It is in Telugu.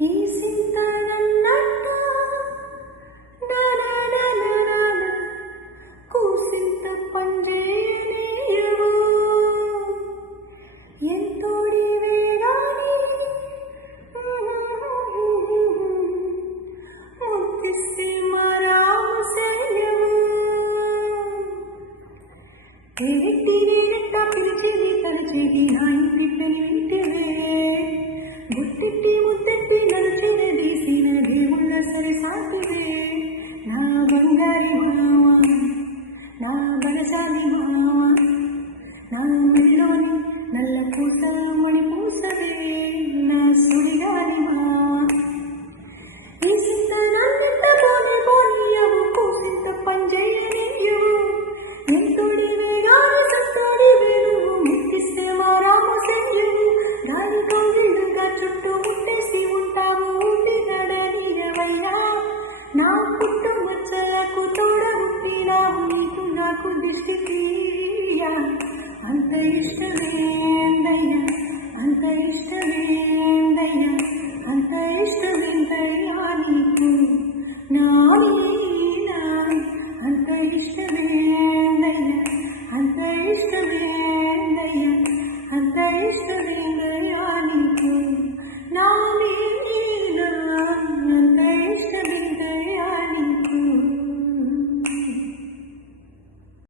ఈ సింత నన్నట్ట కూసింత పండేయవు ఎంతోడి వేగాని ముక్తిస్తే మరాము సెయ్యవు ఏటిరేట పిలిచిది తలచిది నా ఇంటి పెళ్ళింటివే గుట్టిట్టి ముద్దెట్టి నడిచిన తీసిన దేవుళ్ళ సరి సాటివే నా బంగారి మావ నా బలశాలి మావ నా మెల్లోని నల్ల పూస మణి పూసవే నా సుడిగాలి మావ ఈ సింత నన్నెంత పోని పోనీయవు కూసింత పంజేయనియవు ఎంతోడి వేగాని సస్తోడి వేణువు ముక్తిస్తే మారామ సెయ్యవు దాని కౌగిళ్ళుగా చుట్టూ ముట్టేసి ఉంటావు ఊటి నడనీయవయ్యా నా పుట్టు మచ్చలకు తోడబుట్టినావు నీకు నాకు దిష్టి తీయ అంత ఇష్టమేందయ్యా అంత ఇష్టమేందయ్యా అంత ఇష్టమేందయ్యా నీకు నా